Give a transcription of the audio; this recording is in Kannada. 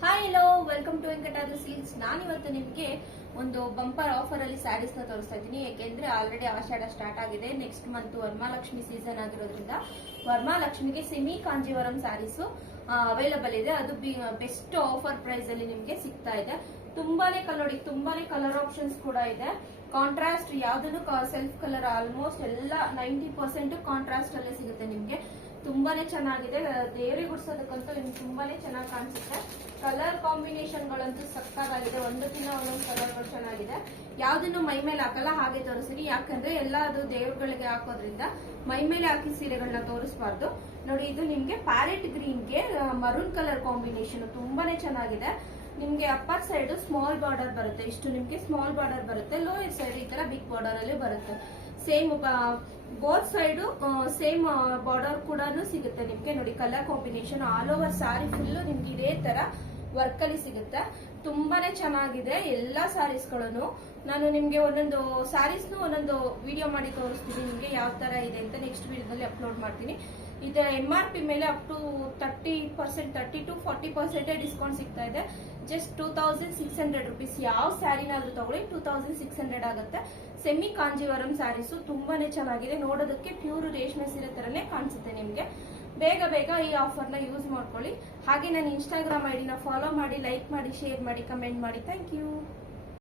Hi hello welcome to Venkatadri Silks. ನಾನಿವತ್ತು ನಿಮಗೆ ಒಂದು ಬಂಪರ್ ಆಫರ್ ಅಲ್ಲಿ ಸ್ಯಾರೀಸ್ ನ ತೋರಿಸ್ತಾ ಇದ್ದೀನಿ. ಯಾಕೆಂದ್ರೆ ಆಲ್ರೆಡಿ ಆಷಾಢ ಸ್ಟಾರ್ಟ್ ಆಗಿದೆ. ನೆಕ್ಸ್ಟ್ ಮಂತ್ ವರಮಹಾಲಕ್ಷ್ಮಿ ಸೀಸನ್ ಆಗಿರೋದ್ರಿಂದ ವರಮಹಾಲಕ್ಷ್ಮಿಗೆ ಸೆಮಿ ಕಾಂಜೀವರಂ ಸ್ಯಾರೀಸ್ ಅವೈಲಬಲ್ ಇದೆ. ಅದು ಬೆಸ್ಟ್ ಆಫರ್ ಪ್ರೈಸ್ ಅಲ್ಲಿ ನಿಮಗೆ ಸಿಗ್ತಾ ಇದೆ. ತುಂಬಾನೇ ಕಲರ್ ಆಪ್ಷನ್ಸ್ ಕೂಡ ಇದೆ. ಕಾಂಟ್ರಾಸ್ಟ್ ಯಾವ್ದನ್ನು ಸೆಲ್ಫ್ ಕಲರ್ ಆಲ್ಮೋಸ್ಟ್ ಎಲ್ಲ 90% ಕಾಂಟ್ರಾಸ್ಟ್ ಅಲ್ಲೇ ಸಿಗುತ್ತೆ ನಿಮ್ಗೆ. ತುಂಬಾನೇ ಚೆನ್ನಾಗಿದೆ. ದೇವರಿಗೆ ಗುಡ್ಸೋದಕ್ಕಂತೂ ನಿಮ್ಗೆ ತುಂಬಾನೇ ಚೆನ್ನಾಗಿ ಕಾಣಿಸುತ್ತೆ. ಕಲರ್ ಕಾಂಬಿನೇಷನ್ ಗಳಂತೂ ಸಕ್ಕತ್ತಾಗಿದೆ. ಒಂದಕ್ಕಿಂತ ಒಂದೊಂದು ಕಲರ್ಗಳು ಚೆನ್ನಾಗಿದೆ. ಯಾವ್ದನ್ನು ಮೈ ಮೇಲೆ ಹಾಕಲ್ಲ, ಹಾಗೆ ತೋರಿಸ್ತೀನಿ. ಯಾಕಂದ್ರೆ ಎಲ್ಲ ಅದು ದೇವರುಗಳಿಗೆ ಹಾಕೋದ್ರಿಂದ ಮೈ ಮೇಲೆ ಹಾಕಿ ಸೀರೆಗಳನ್ನ ತೋರಿಸಬಾರ್ದು. ನೋಡಿ, ಇದು ನಿಮ್ಗೆ ಪ್ಯಾರೆಟ್ ಗ್ರೀನ್ಗೆ ಮರೂನ್ ಕಲರ್ ಕಾಂಬಿನೇಷನ್ ತುಂಬಾನೇ ಚೆನ್ನಾಗಿದೆ. ನಿಮ್ಗೆ ಅಪ್ಪರ್ ಸೈಡ್ ಸ್ಮಾಲ್ ಬಾರ್ಡರ್ ಬರುತ್ತೆ. ಇಷ್ಟು ನಿಮ್ಗೆ ಸ್ಮಾಲ್ ಬಾರ್ಡರ್ ಬರುತ್ತೆ. ಲೋಯರ್ ಸೈಡ್ ಈ ತರ ಬಿಗ್ ಬಾರ್ಡರ್ ಅಲ್ಲಿ ಬರುತ್ತೆ. Same both side same border ಕೂಡ ಸಿಗುತ್ತೆ ನಿಮ್ಗೆ. ನೋಡಿ, ಕಲರ್ ಕಾಂಬಿನೇಷನ್ ಆಲ್ ಓವರ್ ಸಾರಿ ಫುಲ್ ನಿಮ್ಗೆ ಇದೇ ತರ ವರ್ಕ್ ಅಲ್ಲಿ ಸಿಗುತ್ತೆ. ತುಂಬಾನೇ ಚೆನ್ನಾಗಿದೆ ಎಲ್ಲಾ ಸ್ಯಾರೀಸ್ ಗಳನ್ನು. ನಾನು ನಿಮ್ಗೆ ಒಂದೊಂದು ಸ್ಯಾರೀಸ್ ಒಂದೊಂದು ವಿಡಿಯೋ ಮಾಡಿ ತೋರಿಸ್ತೀನಿ ನಿಮ್ಗೆ ಯಾವ ತರ ಇದೆ ಅಂತ. ನೆಕ್ಸ್ಟ್ ವಿಡಿಯೋದಲ್ಲಿ ಅಪ್ಲೋಡ್ ಮಾಡ್ತೀನಿ. ಇದು MRP ಮೇಲೆ ಅಪ್ ಟು 30% 30 to 40% ಡಿಸ್ಕೌಂಟ್ ಸಿಗ್ತಾ ಇದೆ. Just 2600 rupees. ಯಾವ ಸ್ಯಾರಿನಾದ್ರೂ ತಗೊಳ್ಳಿ 2600 ಆಗುತ್ತೆ. ಸೆಮಿ ಕಾಂಜೀವರಂ ಸ್ಯಾರೀಸ್ ತುಂಬಾನೇ ಚೆನ್ನಾಗಿದೆ. ನೋಡೋದಕ್ಕೆ ಪ್ಯೂರ್ ರೇಷ್ಮೆ ಸೀರೆ ತರನೇ ಕಾಣಿಸುತ್ತೆ ನಿಮ್ಗೆ. ಬೇಗ ಈ ಆಫರ್ ನ ಯೂಸ್ ಮಾಡ್ಕೊಳ್ಳಿ. ಹಾಗೆ ನನ್ನ ಇನ್ಸ್ಟಾಗ್ರಾಮ್ ID ನ ಫಾಲೋ ಮಾಡಿ, ಲೈಕ್ ಮಾಡಿ, ಶೇರ್ ಮಾಡಿ, ಕಮೆಂಟ್ ಮಾಡಿ. Thank you.